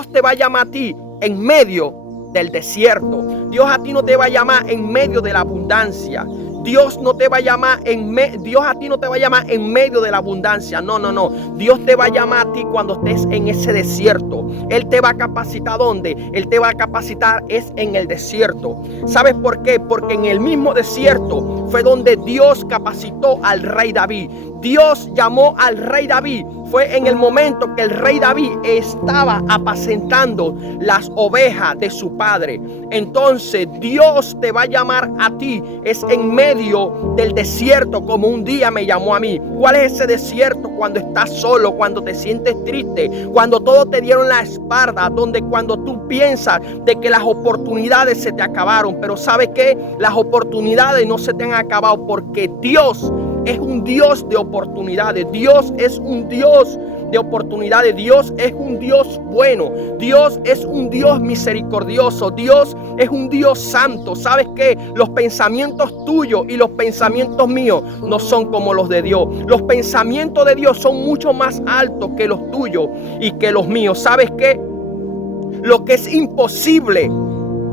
Dios te va a llamar a ti en medio del desierto. Dios a ti no te va a llamar en medio de la abundancia. Dios no te va a llamar Dios a ti no te va a llamar en medio de la abundancia. No. Dios te va a llamar a ti cuando estés en ese desierto. Él te va a capacitar ¿dónde? Él te va a capacitar es en el desierto. ¿Sabes por qué? Porque en el mismo desierto fue donde Dios capacitó al rey David. Dios llamó al rey David. Fue en el momento que el rey David estaba apacentando las ovejas de su padre. Entonces Dios te va a llamar a ti es en medio del desierto, como un día me llamó a mí. ¿Cuál es ese desierto? Cuando estás solo, cuando te sientes triste, cuando todos te dieron la espalda, cuando tú piensas de que las oportunidades se te acabaron. Pero ¿sabes qué? Las oportunidades no se te han acabado, porque Dios es un Dios de oportunidades. Dios es un Dios de oportunidades. Dios es un Dios bueno. Dios es un Dios misericordioso. Dios es un Dios santo. ¿Sabes qué? Los pensamientos tuyos y los pensamientos míos no son como los de Dios. Los pensamientos de Dios son mucho más altos que los tuyos y que los míos. ¿Sabes qué? Lo que es imposible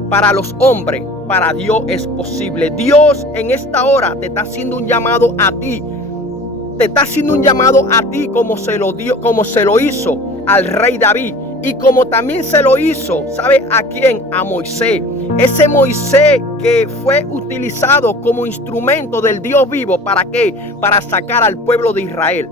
para los hombres, para Dios es posible. Dios en esta hora te está haciendo un llamado a ti. Te está haciendo un llamado a ti como se lo hizo al rey David. Y como también se lo hizo, ¿sabe a quién? A Moisés. Ese Moisés que fue utilizado como instrumento del Dios vivo. ¿Para qué? Para sacar al pueblo de Israel.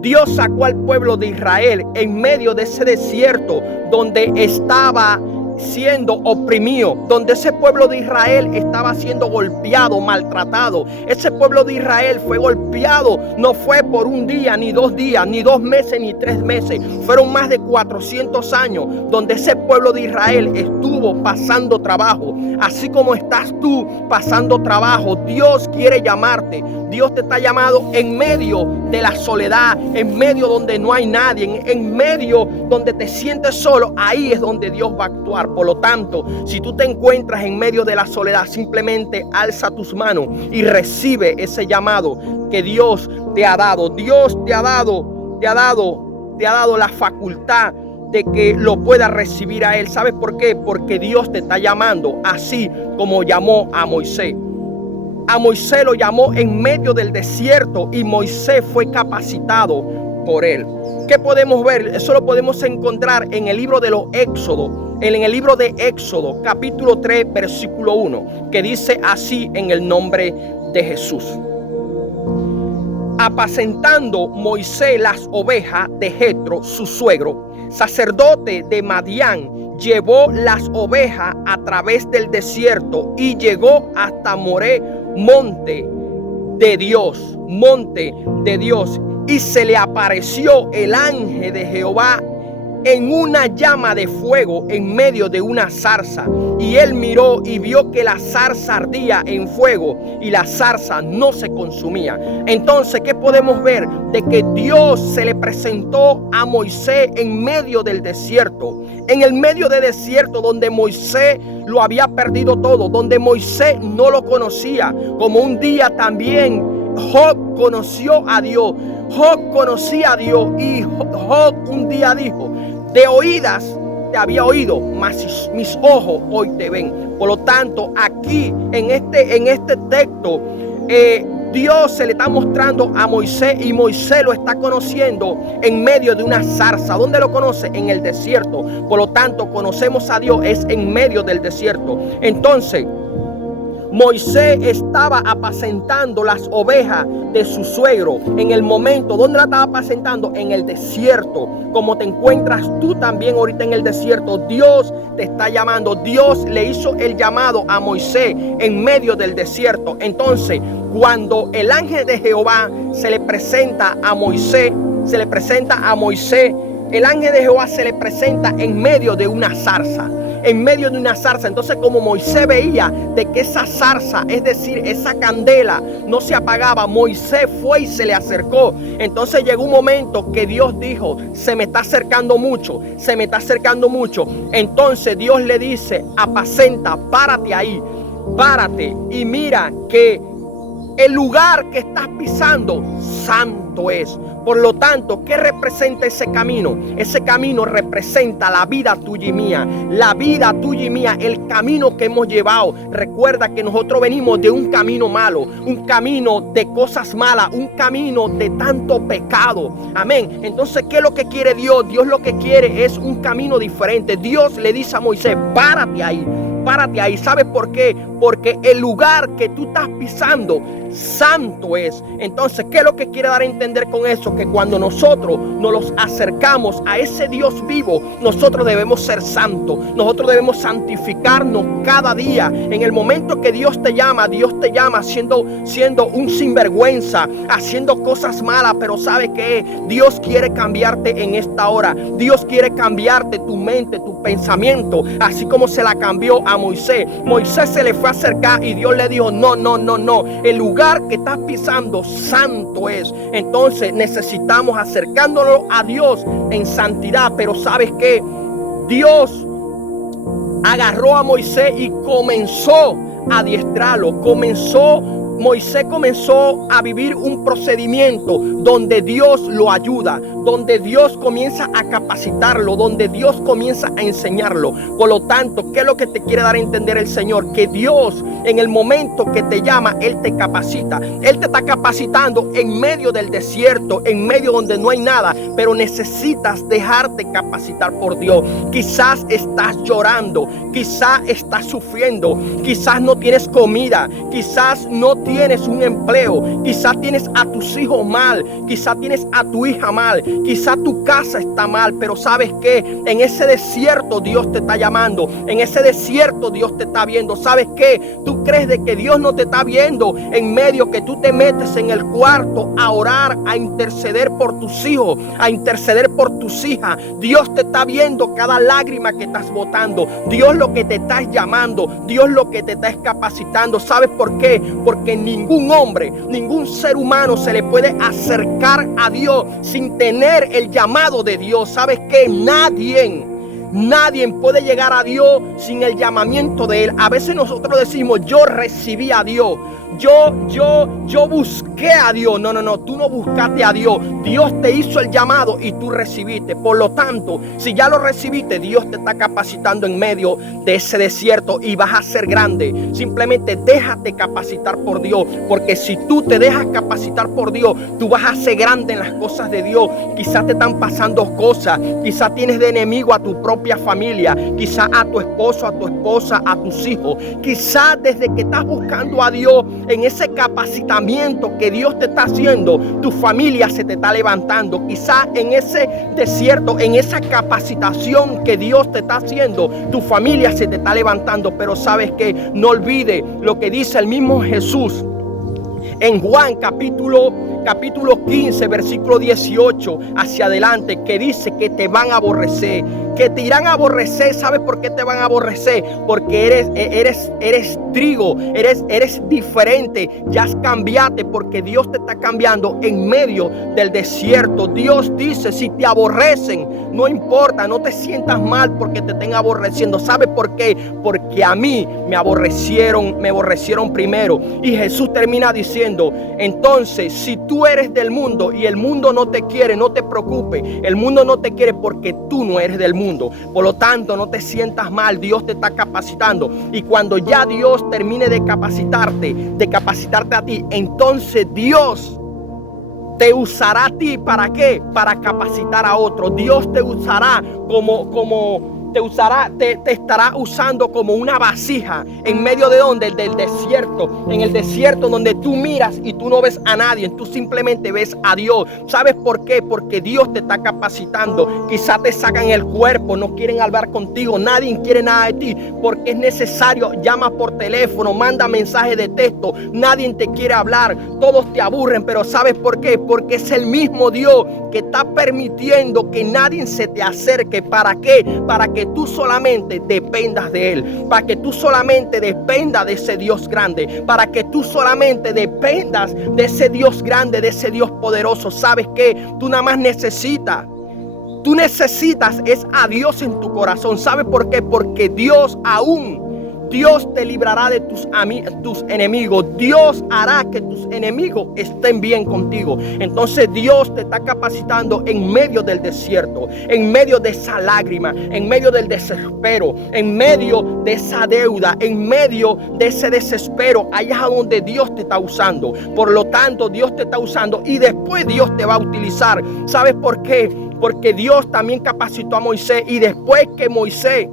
Dios sacó al pueblo de Israel en medio de ese desierto donde estaba siendo oprimido, donde ese pueblo de Israel estaba siendo golpeado, maltratado. Ese pueblo de Israel fue golpeado, no fue por un día, ni 2 días, ni 2 meses, ni 3 meses. Fueron más de 400 años donde ese pueblo de Israel estuvo pasando trabajo. Así como estás tú pasando trabajo, Dios quiere llamarte. Dios te está llamando en medio de la soledad, en medio donde no hay nadie, en medio donde te sientes solo. Ahí es donde Dios va a actuar. Por lo tanto, si tú te encuentras en medio de la soledad, simplemente alza tus manos y recibe ese llamado que Dios te ha dado. Dios te ha dado la facultad de que lo puedas recibir a Él. ¿Sabes por qué? Porque Dios te está llamando así como llamó a Moisés. A Moisés lo llamó en medio del desierto y Moisés fue capacitado por Él. ¿Qué podemos ver? Eso lo podemos encontrar en el libro de los Éxodos. En el libro de Éxodo, capítulo 3, versículo 1, que dice así en el nombre de Jesús. Apacentando Moisés las ovejas de Jetro, su suegro, sacerdote de Madián, llevó las ovejas a través del desierto y llegó hasta Moré, monte de Dios, y se le apareció el ángel de Jehová en una llama de fuego en medio de una zarza. Y él miró y vio que la zarza ardía en fuego y la zarza no se consumía. Entonces, ¿qué podemos ver? De que Dios se le presentó a Moisés en medio del desierto. En el medio del desierto donde Moisés lo había perdido todo, donde Moisés no lo conocía. Como un día también Job conoció a Dios. Job conocía a Dios y Job un día dijo: de oídas te había oído, mas mis ojos hoy te ven. Por lo tanto, aquí en este texto, Dios se le está mostrando a Moisés y Moisés lo está conociendo en medio de una zarza. ¿Dónde lo conoce? En el desierto. Por lo tanto, conocemos a Dios es en medio del desierto. Entonces, Moisés estaba apacentando las ovejas de su suegro en el momento. ¿Dónde la estaba apacentando? En el desierto. Como te encuentras tú también ahorita en el desierto, Dios te está llamando. Dios le hizo el llamado a Moisés en medio del desierto. Entonces, cuando el ángel de Jehová se le presenta a Moisés, el ángel de Jehová se le presenta en medio de una zarza. Entonces, como Moisés veía de que esa zarza, es decir, esa candela no se apagaba, Moisés fue y se le acercó. Entonces llegó un momento que Dios dijo: se me está acercando mucho. Entonces Dios le dice: apacenta, párate ahí, párate y mira que el lugar que estás pisando santo es. Por lo tanto, ¿qué representa ese camino? Ese camino representa la vida tuya y mía. La vida tuya y mía, el camino que hemos llevado. Recuerda que nosotros venimos de un camino malo, un camino de cosas malas, un camino de tanto pecado. Amén. Entonces, ¿qué es lo que quiere Dios? Dios lo que quiere es un camino diferente. Dios le dice a Moisés, párate ahí. Párate ahí. ¿Sabes por qué? Porque el lugar que tú estás pisando santo es. Entonces, ¿qué es lo que quiere dar a entender con eso? Que cuando nosotros nos acercamos a ese Dios vivo, nosotros debemos ser santos. Nosotros debemos santificarnos cada día. En el momento que Dios te llama siendo un sinvergüenza, haciendo cosas malas, pero ¿sabe qué? Dios quiere cambiarte en esta hora. Dios quiere cambiarte tu mente, tu pensamiento, así como se la cambió a Moisés. Moisés se le fue a acercar y Dios le dijo, no. El lugar que estás pisando santo es. Entonces necesitamos acercándonos a Dios en santidad. Pero ¿sabes qué? Dios agarró a Moisés y comenzó a adiestrarlo. Moisés comenzó a vivir un procedimiento donde Dios lo ayuda, donde Dios comienza a capacitarlo, donde Dios comienza a enseñarlo. Por lo tanto, ¿qué es lo que te quiere dar a entender el Señor? Que Dios, en el momento que te llama, Él te capacita. Él te está capacitando en medio del desierto, en medio donde no hay nada, pero necesitas dejarte capacitar por Dios. Quizás estás llorando, quizás estás sufriendo, quizás no tienes comida, quizás no tienes un empleo, quizás tienes a tus hijos mal, quizás tienes a tu hija mal, quizás tu casa está mal, pero ¿sabes qué? En ese desierto Dios te está llamando, en ese desierto Dios te está viendo. ¿Sabes qué? Tú crees de que Dios no te está viendo en medio que tú te metes en el cuarto a orar, a interceder por tus hijos, a interceder por tus hijas. Dios te está viendo cada lágrima que estás botando. Dios lo que te está llamando, Dios lo que te está capacitando. ¿Sabes por qué? Porque ningún hombre, ningún ser humano se le puede acercar a Dios sin tener el llamado de Dios. ¿Sabes qué? Nadie puede llegar a Dios sin el llamamiento de Él. A veces nosotros decimos, yo recibí a Dios, yo busqué a Dios. No, tú no buscaste a Dios. Dios te hizo el llamado y tú recibiste. Por lo tanto, si ya lo recibiste, Dios te está capacitando en medio de ese desierto y vas a ser grande. Simplemente déjate capacitar por Dios, porque si tú te dejas capacitar por Dios, tú vas a ser grande en las cosas de Dios. Quizás te están pasando cosas, quizás tienes de enemigo a tu propia familia, quizás a tu esposo, a tu esposa, a tus hijos. Quizás desde que estás buscando a Dios, en ese capacitamiento que Dios te está haciendo, tu familia se te está levantando. Quizás en ese desierto, en esa capacitación que Dios te está haciendo, tu familia se te está levantando. Pero sabes que no olvides lo que dice el mismo Jesús en Juan capítulo 15, versículo 18 hacia adelante, que dice que te van a aborrecer, que te irán a aborrecer. ¿Sabes por qué te van a aborrecer? Porque eres trigo, eres diferente, ya cambiaste, porque Dios te está cambiando en medio del desierto. Dios dice, si te aborrecen, no importa, no te sientas mal porque te estén aborreciendo. ¿Sabes por qué? Porque a mí me aborrecieron primero. Y Jesús termina diciendo, entonces, si tú eres del mundo y el mundo no te quiere, no te preocupes. El mundo no te quiere porque tú no eres del mundo. Por lo tanto, no te sientas mal. Dios te está capacitando. Y cuando ya Dios termine de capacitarte a ti, entonces Dios te usará a ti. ¿Para qué? Para capacitar a otros. Dios te usará te estará usando como una vasija en medio de donde, del desierto, en el desierto donde tú miras y tú no ves a nadie, tú simplemente ves a Dios. ¿Sabes por qué? Porque Dios te está capacitando. Quizás te sacan el cuerpo, no quieren hablar contigo, nadie quiere nada de ti, porque es necesario. Llama por teléfono, manda mensajes de texto, nadie te quiere hablar, todos te aburren. Pero ¿sabes por qué? Porque es el mismo Dios que está permitiendo que nadie se te acerque. ¿Para qué? Para que tú solamente dependas de Él, para que tú solamente dependas de ese Dios grande, para que tú solamente dependas de ese Dios grande, de ese Dios poderoso. ¿Sabes qué? Tú nada más necesitas es a Dios en tu corazón. ¿Sabes por qué? Porque Dios Dios te librará de tus enemigos. Dios hará que tus enemigos estén bien contigo. Entonces Dios te está capacitando en medio del desierto, en medio de esa lágrima, en medio del desespero, en medio de esa deuda, en medio de ese desespero. Allá es donde Dios te está usando. Por lo tanto, Dios te está usando y después Dios te va a utilizar. ¿Sabes por qué? Porque Dios también capacitó a Moisés, y después que Moisés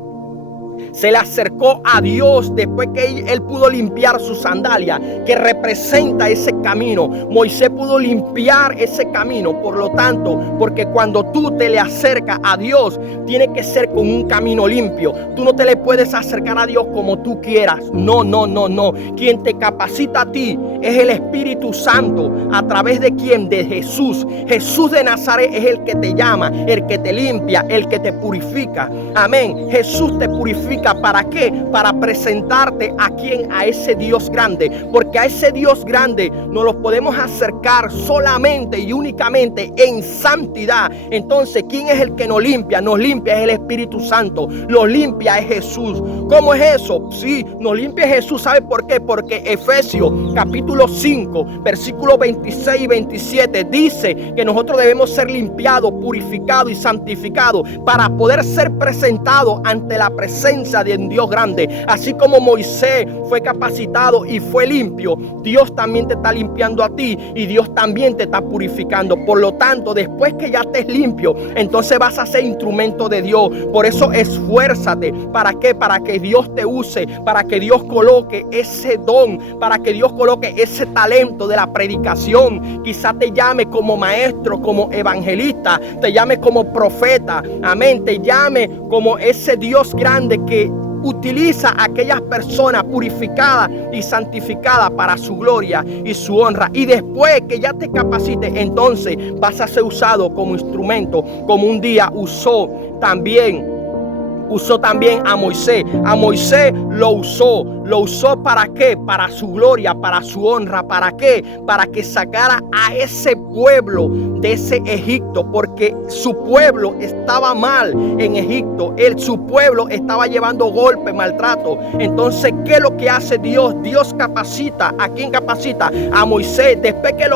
se le acercó a Dios, después que él pudo limpiar su sandalia, que representa ese camino, Moisés pudo limpiar ese camino. Por lo tanto, porque cuando tú te le acercas a Dios, tiene que ser con un camino limpio. Tú no te le puedes acercar a Dios como tú quieras. No. Quien te capacita a ti es el Espíritu Santo. ¿A través de quién? De Jesús. Jesús de Nazaret es el que te llama, el que te limpia, el que te purifica. Amén. Jesús te purifica. ¿Para qué? Para presentarte a quién, a ese Dios grande. Porque a ese Dios grande nos lo podemos acercar solamente y únicamente en santidad. Entonces, ¿quién es el que nos limpia? Nos limpia es el Espíritu Santo. Lo limpia es Jesús. ¿Cómo es eso? Sí, nos limpia Jesús. ¿Sabe por qué? Porque Efesios capítulo 5 versículos 26 y 27 dice que nosotros debemos ser limpiados, purificados y santificados para poder ser presentados ante la presencia de un Dios grande. Así como Moisés fue capacitado y fue limpio, Dios también te está limpiando a ti y Dios también te está purificando. Por lo tanto, después que ya estés limpio, entonces vas a ser instrumento de Dios. Por eso esfuérzate. ¿Para qué? Para que Dios te use, para que Dios coloque ese don, para que Dios coloque ese talento de la predicación. Quizá te llame como maestro, como evangelista, te llame como profeta, amén, te llame como ese Dios grande que utiliza a aquellas personas purificadas y santificadas para su gloria y su honra. Y después que ya te capacites, entonces vas a ser usado como instrumento, como un día usó también a Moisés. A Moisés lo usó ¿para qué? Para su gloria, para su honra. ¿Para qué? Para que sacara a ese pueblo de ese Egipto, porque su pueblo estaba mal en Egipto. Su pueblo estaba llevando golpe, maltrato. Entonces, ¿qué es lo que hace Dios? Dios capacita. ¿A quién capacita? A Moisés. Después que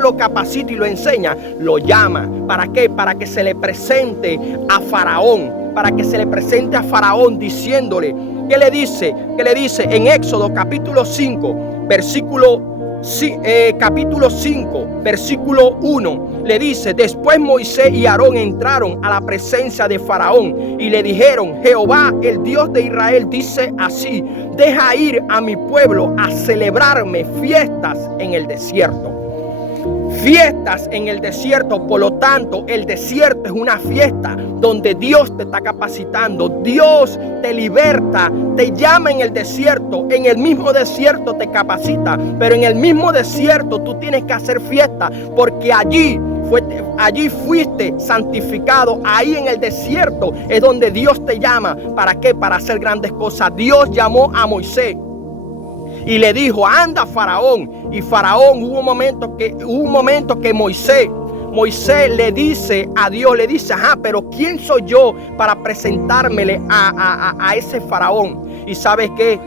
lo capacita y lo enseña, lo llama. ¿Para qué? Para que se le presente a Faraón. Para que se le presente a Faraón diciéndole, ¿qué le dice? ¿Qué le dice? En Éxodo capítulo 5, capítulo 5, versículo 1, le dice: después Moisés y Aarón entraron a la presencia de Faraón y le dijeron: Jehová, el Dios de Israel, dice así: deja ir a mi pueblo a celebrarme fiestas en el desierto. Fiestas en el desierto. Por lo tanto, el desierto es una fiesta donde Dios te está capacitando. Dios te liberta, te llama en el desierto. En el mismo desierto te capacita, pero en el mismo desierto tú tienes que hacer fiesta, porque allí fuiste santificado. Ahí en el desierto es donde Dios te llama. ¿Para qué? Para hacer grandes cosas. Dios llamó a Moisés y le dijo: anda, Faraón. Y Faraón, hubo un momento que Moisés le dice a Dios, le dice: pero ¿quién soy yo para presentármele a ese Faraón? Y ¿sabes qué?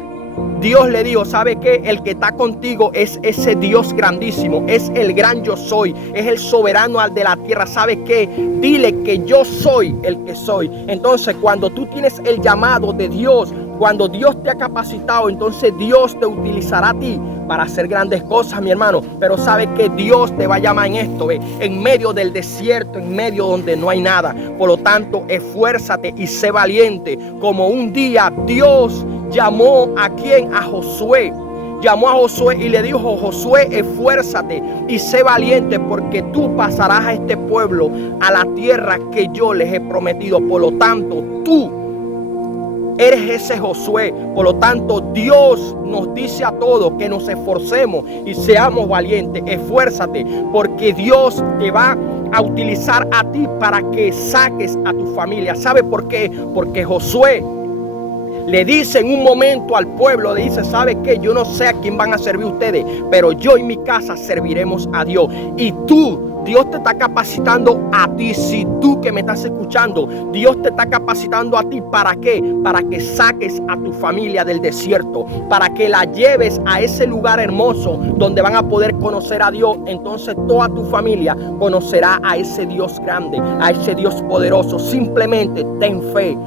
Dios le dijo: ¿sabe qué? El que está contigo es ese Dios grandísimo, es el gran yo soy, es el soberano de la tierra. ¿Sabe qué? Dile que yo soy el que soy. Entonces, cuando tú tienes el llamado de Dios, cuando Dios te ha capacitado, entonces Dios te utilizará a ti para hacer grandes cosas, mi hermano. Pero sabe que Dios te va a llamar en esto, en medio del desierto, en medio donde no hay nada. Por lo tanto, esfuérzate y sé valiente, como un día Dios llamó a ¿quién? A Josué. Llamó a Josué y le dijo: Josué, esfuérzate y sé valiente, porque tú pasarás a este pueblo a la tierra que yo les he prometido. Por lo tanto, tú eres ese Josué. Por lo tanto, Dios nos dice a todos que nos esforcemos y seamos valientes. Esfuérzate, porque Dios te va a utilizar a ti para que saques a tu familia. ¿Sabe por qué? Porque Josué le dice en un momento al pueblo, le dice: ¿sabe qué? Yo no sé a quién van a servir ustedes, pero yo y mi casa serviremos a Dios. Y tú Dios te está capacitando a ti. Si tú que me estás escuchando, Dios te está capacitando a ti. ¿Para qué? Para que saques a tu familia del desierto, para que la lleves a ese lugar hermoso donde van a poder conocer a Dios. Entonces toda tu familia conocerá a ese Dios grande, a ese Dios poderoso. Simplemente ten fe.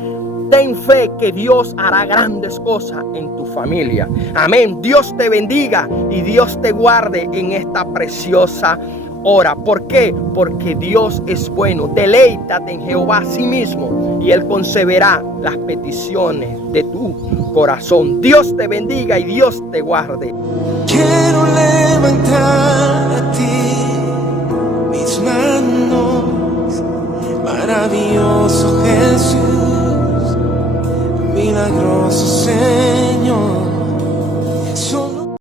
Ten fe que Dios hará grandes cosas en tu familia. Amén. Dios te bendiga y Dios te guarde en esta preciosa hora. ¿Por qué? Porque Dios es bueno. Deleítate en Jehová a sí mismo y Él concederá las peticiones de tu corazón. Dios te bendiga y Dios te guarde. Quiero levantar a ti.